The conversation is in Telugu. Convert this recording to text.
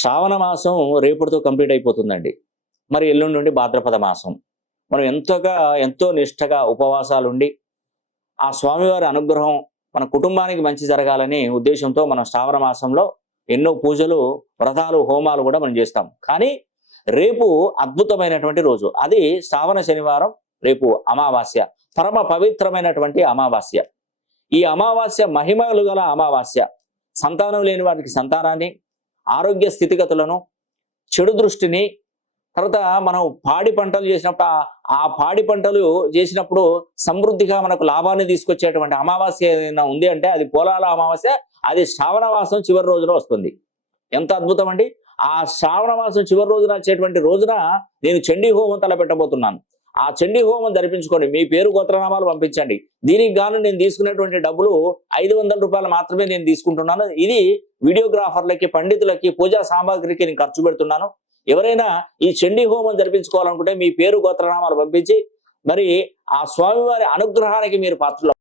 శ్రావణ మాసం రేపటితో కంప్లీట్ అయిపోతుందండి. మరి ఎల్లుండి నుండి భాద్రపద మాసం. మనం ఎంతో నిష్ఠగా ఉపవాసాలుండి ఆ స్వామివారి అనుగ్రహం మన కుటుంబానికి మంచి జరగాలని ఉద్దేశంతో మనం శ్రావణ మాసంలో ఎన్నో పూజలు, వ్రతాలు, హోమాలు కూడా మనం చేస్తాం. కానీ రేపు అద్భుతమైనటువంటి రోజు. అది శ్రావణ శనివారం, రేపు అమావాస్య. పరమ పవిత్రమైనటువంటి అమావాస్య. ఈ అమావాస్య మహిమలు గల అమావాస్య. సంతానం లేని వారికి సంతానాన్ని, ఆరోగ్య స్థితిగతులను, చెడు దృష్టిని, తర్వాత మనం పాడి పంటలు చేసినప్పుడు ఆ పాడి పంటలు చేసినప్పుడు సమృద్ధిగా మనకు లాభాన్ని తీసుకొచ్చేటువంటి అమావాస్య ఏదైనా ఉంది అంటే అది పోలాల అమావాస్య. అది శ్రావణ మాసం చివరి రోజున వస్తుంది. ఎంత అద్భుతం అండి! ఆ శ్రావణ మాసం చివరి రోజున వచ్చేటువంటి రోజున నేను చండీ హోమం తలపెట్టబోతున్నాను. ఆ చండీ హోమం జరిపించుకోండి. మీ పేరు గోత్రనామాలు పంపించండి. దీనికి గాను నేను తీసుకునేటువంటి డబ్బులు 500 రూపాయలు మాత్రమే నేను తీసుకుంటున్నాను. ఇది వీడియోగ్రాఫర్లకి, పండితులకి, పూజా సామాగ్రికి నేను ఖర్చు పెడుతున్నాను. ఎవరైనా ఈ చండీ హోమం జరిపించుకోవాలనుకుంటే మీ పేరు గోత్రనామాలు పంపించి మరి ఆ స్వామివారి అనుగ్రహానికి మీరు పాత్రలు